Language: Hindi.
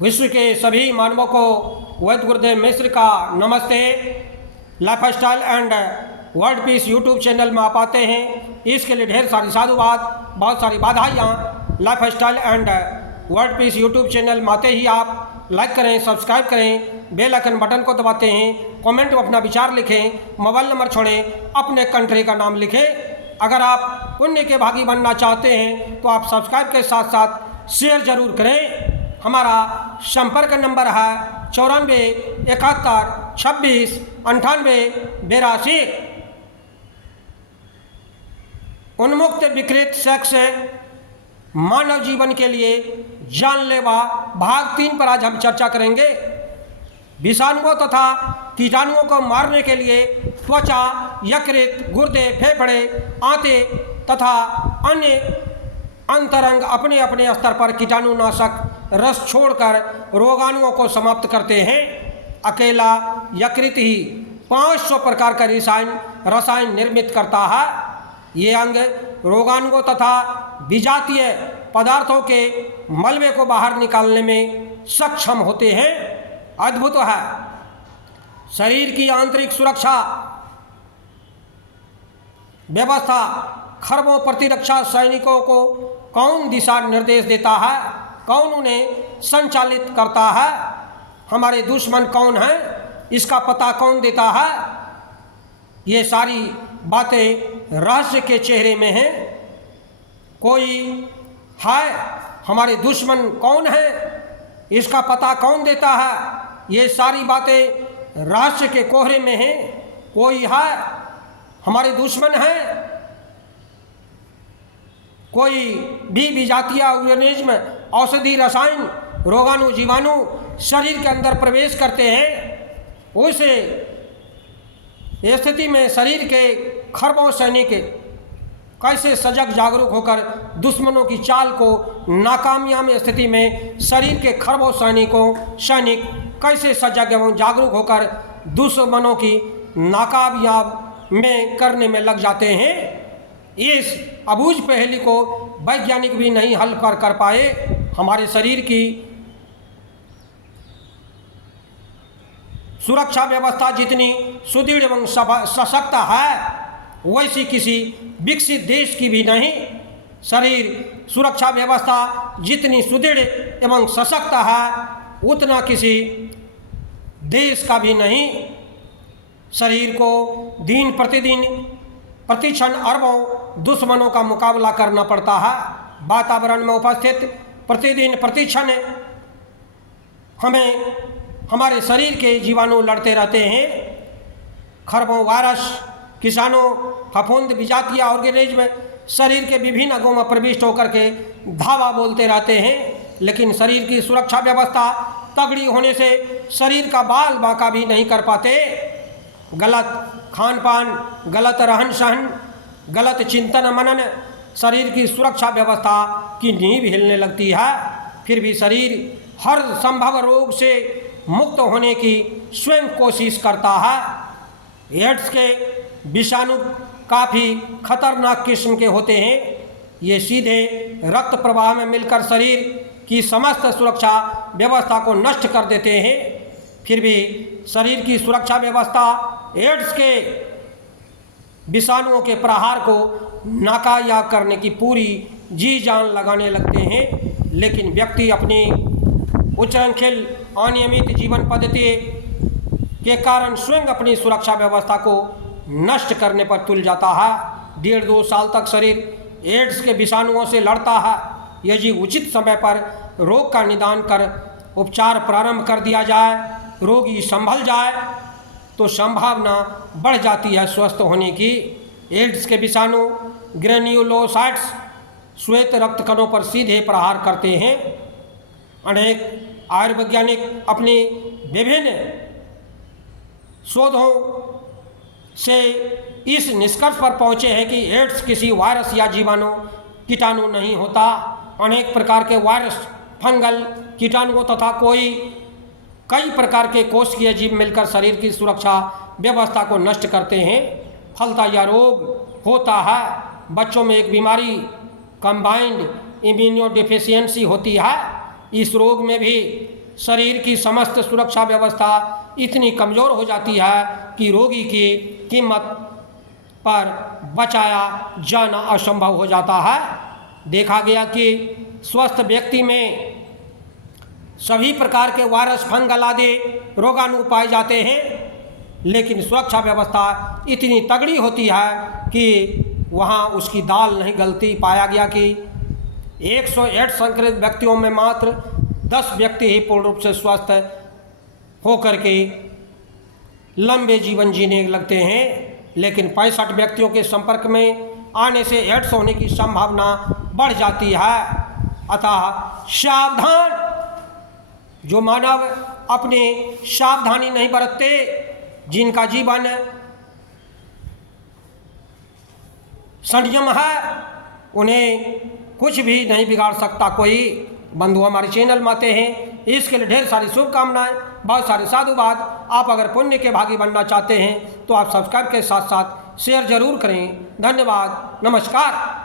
विश्व के सभी मानवों को वैद्य गुरुदेव मिश्र का नमस्ते। Life style and world peace YouTube channel में आप आते हैं, इसके लिए ढेर सारी साधुवाद, बहुत सारी बधाइयाँ। Life style and world peace YouTube channel में आते ही आप लाइक करें, सब्सक्राइब करें, बेल आइकन बटन को दबाते हैं, कमेंट में अपना विचार लिखें, मोबाइल नंबर छोड़ें, अपने कंट्री का नाम लिखें। अगर आप पुण्य के भागी बनना चाहते हैं तो आप सब्सक्राइब के साथ साथ शेयर जरूर करें। हमारा संपर्क नंबर है 94 71 26 98 82। उन्मुक्त विकृत सेक्स मानव जीवन के लिए जानलेवा भाग 3 पर आज हम चर्चा करेंगे। विषाणुओं तथा कीटाणुओं को मारने के लिए त्वचा, यकृत, गुर्दे, फेफड़े, आंतें तथा अन्य अंतरंग अपने अपने स्तर पर कीटाणुनाशक रस छोड़कर रोगाणुओं को समाप्त करते हैं। अकेला यकृत ही 500 प्रकार का रसायन निर्मित करता है। ये अंग रोगाणुओं तथा विजातीय पदार्थों के मलबे को बाहर निकालने में सक्षम होते हैं। अद्भुत है। शरीर की आंतरिक सुरक्षा व्यवस्था खरबों प्रतिरक्षा सैनिकों को कौन दिशा निर्देश देता है, कौन उन्हें संचालित करता है, हमारे दुश्मन कौन हैं, इसका पता कौन देता है। ये सारी बातें रहस्य के चेहरे में हैं। कोई है, हमारे दुश्मन कौन है, इसका पता कौन देता है। ये सारी बातें रहस्य के कोहरे में हैं। कोई है, हमारे दुश्मन हैं। कोई भी विजातीय ऑर्गेनिज्म, औषधि, रसायन, रोगाणु, जीवाणु शरीर के अंदर प्रवेश करते हैं। उस स्थिति में शरीर के खरबों सैनिक कैसे सजग जागरूक होकर दुश्मनों की चाल को नाकामयाब स्थिति में शरीर के खरबों सैनिक कैसे सजग एवं जागरूक होकर दुश्मनों की नाकामयाब में करने में लग जाते हैं। इस अबूझ पहेली को वैज्ञानिक भी नहीं हल कर पाए। हमारे शरीर की सुरक्षा व्यवस्था जितनी सुदृढ़ एवं सशक्त है, वैसी किसी विकसित देश की भी नहीं। शरीर सुरक्षा व्यवस्था जितनी सुदृढ़ एवं सशक्त है, उतना किसी देश का भी नहीं। शरीर को दिन प्रतिदिन प्रतिक्षण अरबों दुश्मनों का मुकाबला करना पड़ता है। वातावरण में उपस्थित प्रतिदिन प्रतिक्षण हमारे शरीर के जीवाणु लड़ते रहते हैं। खरबों वायरस, कीटाणु, फफूंद, विजातीय ऑर्गेनिज्म शरीर के विभिन्न अंगों में प्रविष्ट होकर के धावा बोलते रहते हैं। लेकिन शरीर की सुरक्षा व्यवस्था तगड़ी होने से शरीर का बाल बांका भी नहीं कर पाते। गलत खान पान, गलत रहन सहन, गलत चिंतन मनन शरीर की सुरक्षा व्यवस्था की नींव हिलने लगती है। फिर भी शरीर हर संभव रोग से मुक्त होने की स्वयं कोशिश करता है। एड्स के विषाणु काफ़ी खतरनाक किस्म के होते हैं। ये सीधे रक्त प्रवाह में मिलकर शरीर की समस्त सुरक्षा व्यवस्था को नष्ट कर देते हैं। फिर भी शरीर की सुरक्षा व्यवस्था एड्स के विषाणुओं के प्रहार को नाकामयाब करने की पूरी जी जान लगाने लगते हैं। लेकिन व्यक्ति अपनी उच्छृंखल अनियमित जीवन पद्धति के कारण स्वयं अपनी सुरक्षा व्यवस्था को नष्ट करने पर तुल जाता है। 1.5-2 साल तक शरीर एड्स के विषाणुओं से लड़ता है। यदि उचित समय पर रोग का निदान कर उपचार प्रारंभ कर दिया जाए, रोगी संभल जाए तो संभावना बढ़ जाती है स्वस्थ होने की। एड्स के विषाणु ग्रेन्युलोसाइट्स श्वेत रक्त कणों पर सीधे प्रहार करते हैं। अनेक आयुर्वैज्ञानिक अपनी विभिन्न शोधों से इस निष्कर्ष पर पहुँचे हैं कि एड्स किसी वायरस या जीवाणु कीटाणु नहीं होता। अनेक प्रकार के वायरस, फंगल कीटाणुओं तथा कई प्रकार के कोशिकीय जीव मिलकर शरीर की सुरक्षा व्यवस्था को नष्ट करते हैं। फलता यह रोग होता है। बच्चों में एक बीमारी कंबाइंड इम्यूनोडेफिशिएंसी होती है। इस रोग में भी शरीर की समस्त सुरक्षा व्यवस्था इतनी कमज़ोर हो जाती है कि रोगी की कीमत पर बचाया जाना असंभव हो जाता है। देखा गया कि स्वस्थ व्यक्ति में सभी प्रकार के वायरस, फंगल आदि रोगाणु पाए जाते हैं, लेकिन सुरक्षा व्यवस्था इतनी तगड़ी होती है कि वहाँ उसकी दाल नहीं गलती। पाया गया कि 108 संक्रमित व्यक्तियों में मात्र 10 व्यक्ति ही पूर्ण रूप से स्वस्थ होकर के लंबे जीवन जीने लगते हैं, लेकिन 65 व्यक्तियों के संपर्क में आने से एड्स होने की संभावना बढ़ जाती है। अतः सावधान। जो मानव अपनी सावधानी नहीं बरतते, जिनका जीवन संयम है, उन्हें कुछ भी नहीं बिगाड़ सकता कोई। बंधु हमारे चैनल में आते हैं, इसके लिए ढेर सारी शुभकामनाएं, बहुत सारे साधुवाद। आप अगर पुण्य के भागी बनना चाहते हैं तो आप सब्सक्राइब के साथ साथ शेयर जरूर करें। धन्यवाद, नमस्कार।